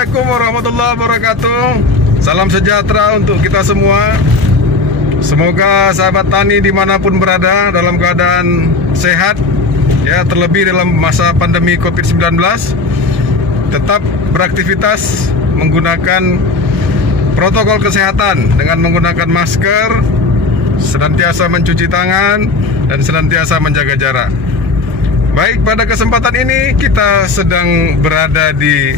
Assalamualaikum warahmatullahi wabarakatuh. Salam sejahtera untuk kita semua. Semoga sahabat tani dimanapun berada dalam keadaan sehat, ya, terlebih dalam masa pandemi COVID-19. Tetap beraktivitas menggunakan protokol kesehatan dengan menggunakan masker, senantiasa mencuci tangan, dan senantiasa menjaga jarak. Baik, pada kesempatan ini kita sedang berada di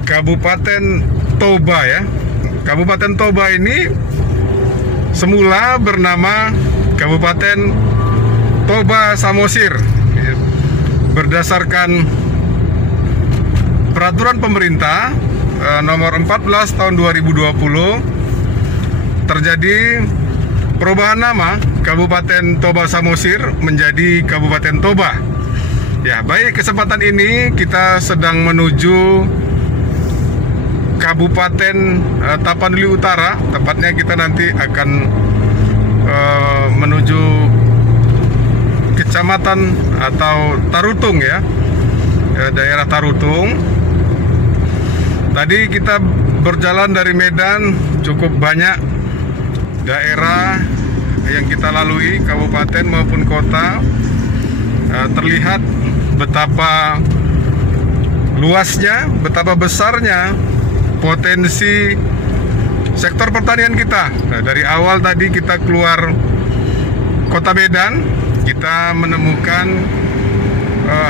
Kabupaten Toba, ya. Kabupaten Toba ini semula bernama Kabupaten Toba Samosir. Berdasarkan peraturan pemerintah nomor 14 tahun 2020, terjadi perubahan nama Kabupaten Toba Samosir menjadi Kabupaten Toba. Ya, baik, kesempatan ini kita sedang menuju Kabupaten Tapanuli Utara. Tepatnya kita nanti akan menuju kecamatan atau Tarutung, ya, daerah Tarutung. Tadi kita berjalan dari Medan, cukup banyak daerah yang kita lalui, kabupaten maupun kota. Terlihat betapa luasnya, betapa besarnya potensi sektor pertanian kita. Dari awal tadi kita keluar kota Medan, kita menemukan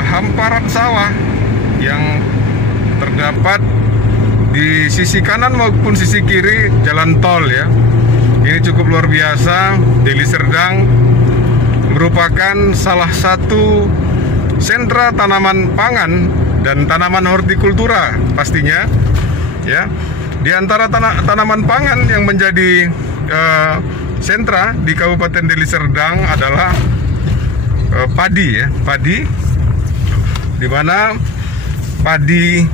hamparan sawah yang terdapat di sisi kanan maupun sisi kiri jalan tol, ya. Ini cukup luar biasa. Deli Serdang merupakan salah satu sentra tanaman pangan dan tanaman hortikultura pastinya, ya. Di antara tanaman pangan yang menjadi sentra di Kabupaten Deli Serdang adalah padi, ya, padi, di mana padi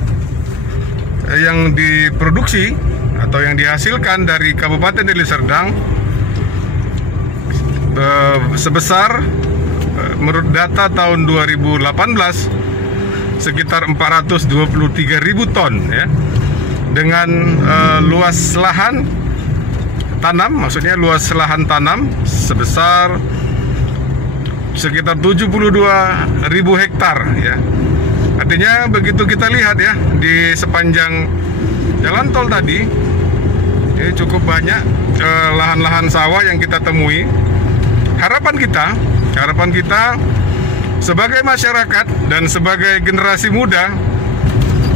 yang diproduksi atau yang dihasilkan dari Kabupaten Deli Serdang sebesar menurut data tahun 2018 sekitar 423.000 ton, ya. Dengan luas lahan tanam, maksudnya luas lahan tanam sebesar sekitar 72.000 hektar, ya. Artinya begitu kita lihat, ya, di sepanjang jalan tol tadi, ini cukup banyak lahan-lahan sawah yang kita temui. Harapan kita sebagai masyarakat dan sebagai generasi muda,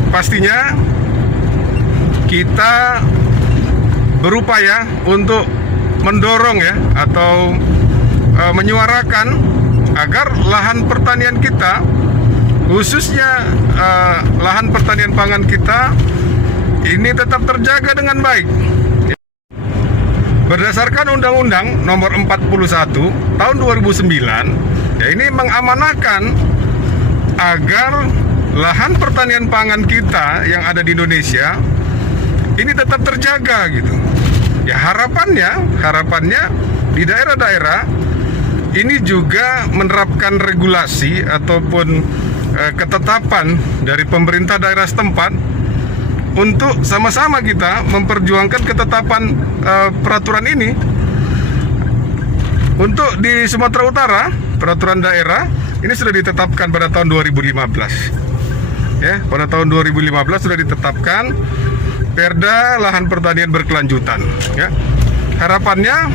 pastinya kita berupaya untuk mendorong, ya, atau menyuarakan agar lahan pertanian kita, khususnya lahan pertanian pangan kita, ini tetap terjaga dengan baik. Berdasarkan Undang-Undang Nomor 41 Tahun 2009, ya, ini mengamanahkan agar lahan pertanian pangan kita yang ada di Indonesia ini tetap terjaga, gitu. Ya, harapannya di daerah-daerah ini juga menerapkan regulasi ataupun ketetapan dari pemerintah daerah setempat untuk sama-sama kita memperjuangkan ketetapan peraturan ini. Untuk di Sumatera Utara, peraturan daerah ini sudah ditetapkan pada tahun 2015. Ya, pada tahun 2015 sudah ditetapkan Perda Lahan Pertanian Berkelanjutan, ya. Harapannya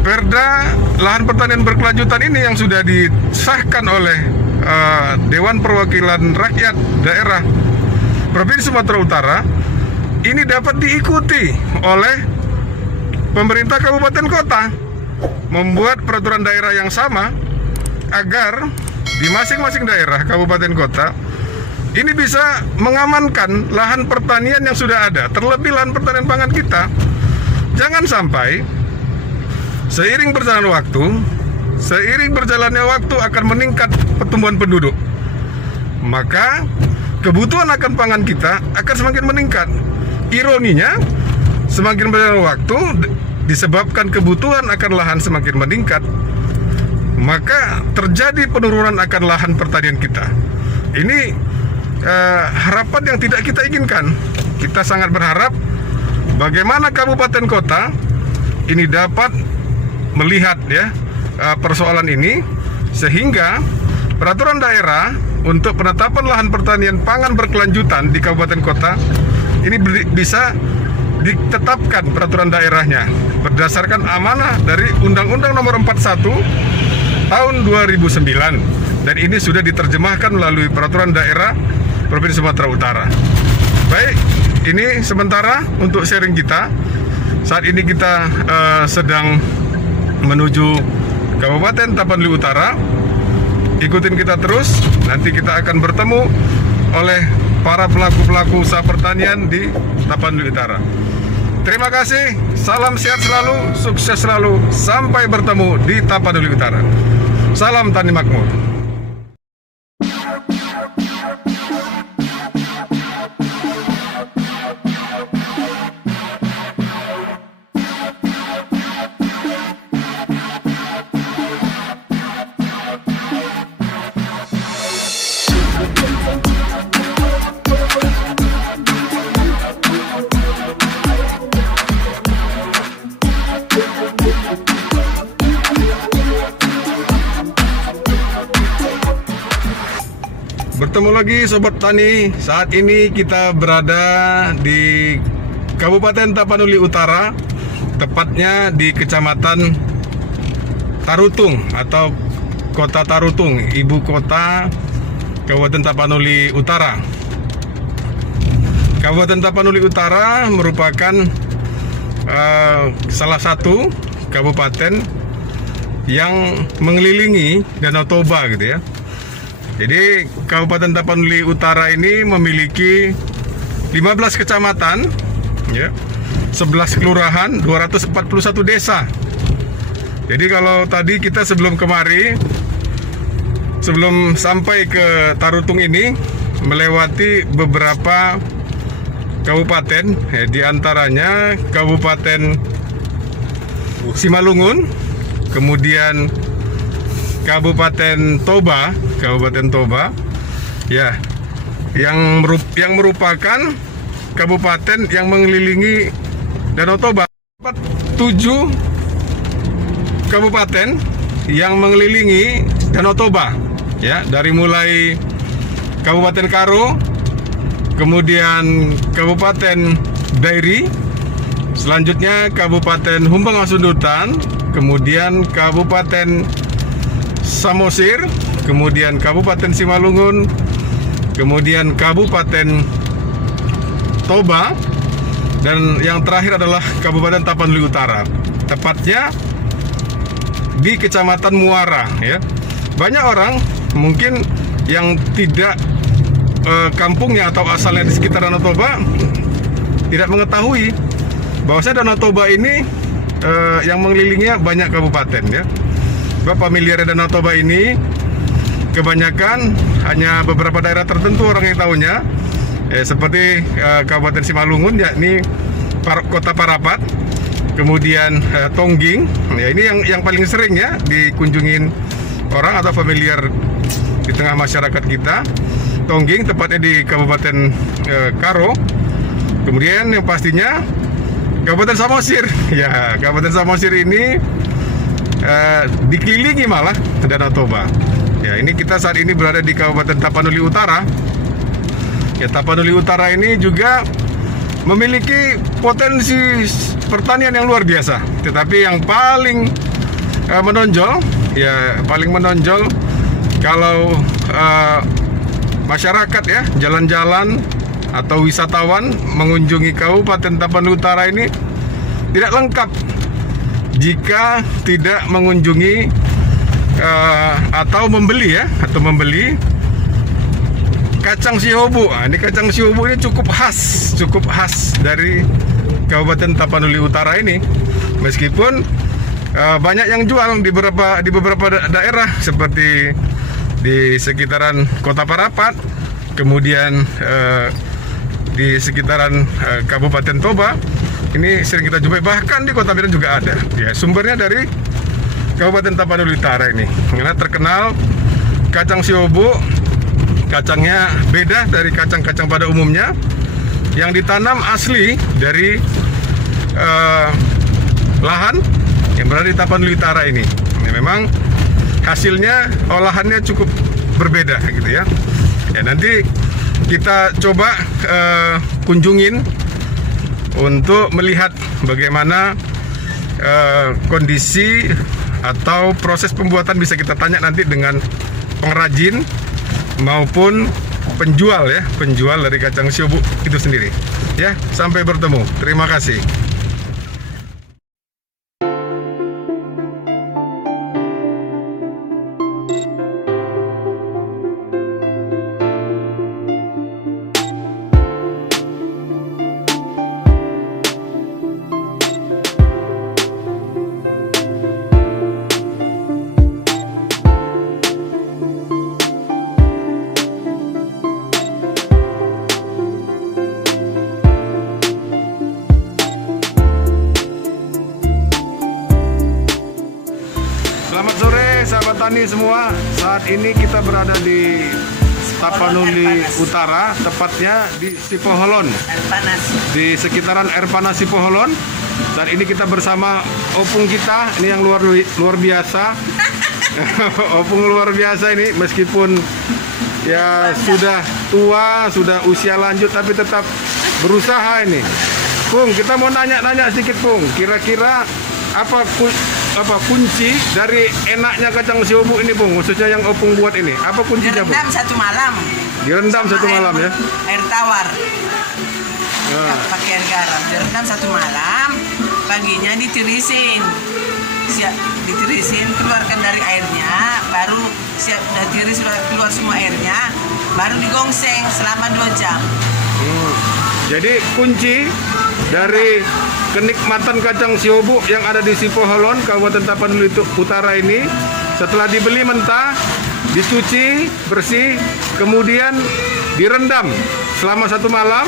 Perda Lahan Pertanian Berkelanjutan ini yang sudah disahkan oleh Dewan Perwakilan Rakyat Daerah Provinsi Sumatera Utara ini dapat diikuti oleh pemerintah kabupaten kota, membuat peraturan daerah yang sama agar di masing-masing daerah kabupaten kota ini bisa mengamankan lahan pertanian yang sudah ada, terlebih lahan pertanian pangan kita. Jangan sampai seiring berjalannya waktu akan meningkat pertumbuhan penduduk, maka kebutuhan akan pangan kita akan semakin meningkat. Ironinya, semakin berjalannya waktu disebabkan kebutuhan akan lahan semakin meningkat, maka terjadi penurunan akan lahan pertanian kita. Ini harapan yang tidak kita inginkan. Kita sangat berharap bagaimana kabupaten kota ini dapat melihat ya persoalan ini, sehingga peraturan daerah untuk penetapan lahan pertanian pangan berkelanjutan di kabupaten kota ini bisa ditetapkan peraturan daerahnya berdasarkan amanah dari Undang-Undang Nomor 41 tahun 2009, dan ini sudah diterjemahkan melalui peraturan daerah Provinsi Sumatera Utara. Baik, ini sementara untuk sharing kita. Saat ini kita sedang menuju Kabupaten Tapanuli Utara. Ikutin kita terus, nanti kita akan bertemu oleh para pelaku-pelaku usaha pertanian di Tapanuli Utara. Terima kasih, salam sehat selalu, sukses selalu, sampai bertemu di Tapanuli Utara. Salam Tani Makmur. Bertemu lagi Sobat Tani. Saat ini kita berada di Kabupaten Tapanuli Utara, tepatnya di Kecamatan Tarutung atau Kota Tarutung, ibu kota Kabupaten Tapanuli Utara. Kabupaten Tapanuli Utara merupakan salah satu kabupaten yang mengelilingi Danau Toba gitu ya. Jadi Kabupaten Tapanuli Utara ini memiliki 15 kecamatan, ya, 11 kelurahan, 241 desa. Jadi kalau tadi kita sebelum sampai ke Tarutung ini melewati beberapa kabupaten, ya, diantaranya Kabupaten Simalungun, kemudian Kabupaten Toba, ya, yang merupakan kabupaten yang mengelilingi Danau Toba. 7 kabupaten yang mengelilingi Danau Toba, ya, dari mulai Kabupaten Karo, kemudian Kabupaten Dairi, selanjutnya Kabupaten Humbang Hasundutan, kemudian Kabupaten Samosir, kemudian Kabupaten Simalungun, kemudian Kabupaten Toba, dan yang terakhir adalah Kabupaten Tapanuli Utara, tepatnya di Kecamatan Muara, ya. Banyak orang mungkin yang tidak kampungnya atau asalnya di sekitar Danau Toba tidak mengetahui bahwasanya Danau Toba ini yang mengelilinginya banyak kabupaten, ya. Familiar Danau Toba ini kebanyakan hanya beberapa daerah tertentu orang yang tahunya, seperti Kabupaten Simalungun, yakni Kota Parapat, kemudian Tongging, ya, ini yang paling sering ya dikunjungin orang atau familiar di tengah masyarakat kita. Tongging tepatnya di Kabupaten Karo, kemudian yang pastinya Kabupaten Samosir, ya, Kabupaten Samosir ini dikelilingi malah Danau Toba. Ya, ini kita saat ini berada di Kabupaten Tapanuli Utara. Ya, Tapanuli Utara ini juga memiliki potensi pertanian yang luar biasa. Tetapi yang paling menonjol, ya, paling menonjol kalau masyarakat ya jalan-jalan atau wisatawan mengunjungi Kabupaten Tapanuli Utara ini tidak lengkap jika tidak mengunjungi atau membeli kacang sihobu. Nah, ini kacang sihobu ini cukup khas dari Kabupaten Tapanuli Utara ini. Meskipun banyak yang jual di beberapa daerah seperti di sekitaran Kota Parapat, kemudian di sekitaran Kabupaten Toba. Ini sering kita jumpai, bahkan di Kota Medan juga ada. Ya, sumbernya dari Kabupaten Tapanuli Utara ini. Karena terkenal kacang sihobu kacangnya beda dari kacang-kacang pada umumnya yang ditanam asli dari lahan yang berada di Tapanuli Utara ini. Ya, memang hasilnya olahannya cukup berbeda gitu ya. Ya nanti kita coba kunjungin untuk melihat bagaimana kondisi atau proses pembuatan. Bisa kita tanya nanti dengan pengrajin maupun penjual ya, penjual dari kacang siobuk itu sendiri. Ya, sampai bertemu. Terima kasih. Selamat sore sahabat tani semua. Saat ini kita berada di Tapanuli Utara, tepatnya di Sipoholon, di sekitaran Air Panas Sipoholon. Saat ini kita bersama opung kita, ini yang luar biasa. Opung luar biasa ini, meskipun ya sudah tua, sudah usia lanjut, tapi tetap berusaha ini. Pung, kita mau nanya-nanya sedikit Pung, kira-kira apa kunci dari enaknya kacang siobuk ini Pung, khususnya yang opung buat ini? Apa kuncinya Pung? Direndam satu malam. Direndam satu malam ya? Air tawar. Nah. Pakai air garam. Direndam satu malam, paginya ditirisin. Ditirisin, keluarkan dari airnya, baru siap udah tiris, keluar semua airnya, baru digongseng selama 2 jam. Jadi kunci dari kenikmatan kacang siobuk yang ada di Sipoholon, Kabupaten Tapanuli Utara ini, setelah dibeli mentah, dicuci bersih, kemudian direndam selama 1 malam,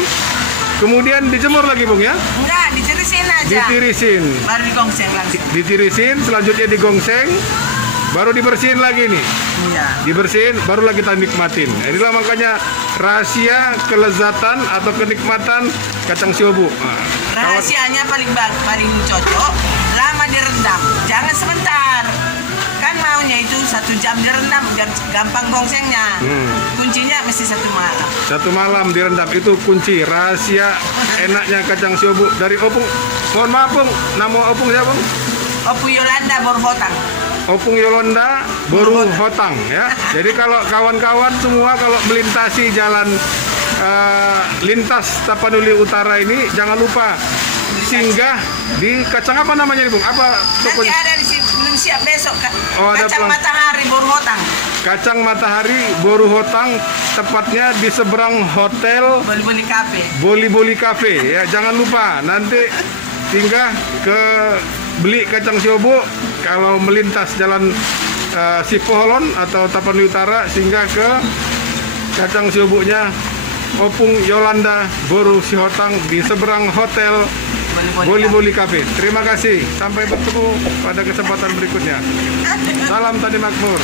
kemudian dijemur lagi Bung ya? Enggak, ditirisin aja. Ditirisin. Baru digongseng langsung. Ditirisin, selanjutnya digongseng, baru dibersihin lagi nih. Iya. Dibersihin, baru lagi kita nikmatin. Inilah makanya rahasia kelezatan atau kenikmatan kacang siobuk. Rahasianya paling cocok lama direndam, jangan sebentar. Kan maunya itu 1 jam direndam biar gampang gongsengnya. Kuncinya mesti 1 malam. 1 malam direndam, itu kunci rahasia enaknya kacang siobuk dari opung. Mohon maaf Bung, nama opung siapa Bung? Opung Yolanda Borhotang. Opung Yolanda Boru Hotang ya. Jadi kalau kawan-kawan semua kalau melintasi jalan lintas Tapanuli Utara ini, jangan lupa singgah di kacang apa namanya nih Bung? Apa Nanti ada di sini, belum siap besok. Oh, ada Kacang Matahari Borhotang. Kacang Matahari Boru Hotang, tepatnya di seberang hotel Boli Cafe ya. Jangan lupa nanti singgah ke beli kacang siobuk. Kalau melintas jalan Sipoholon atau Tapanuli Utara, singgah ke kacang siobuknya Opung Yolanda Boru Sihotang di seberang hotel Boli Cafe. Terima kasih, sampai bertemu pada kesempatan berikutnya. Salam tani makmur.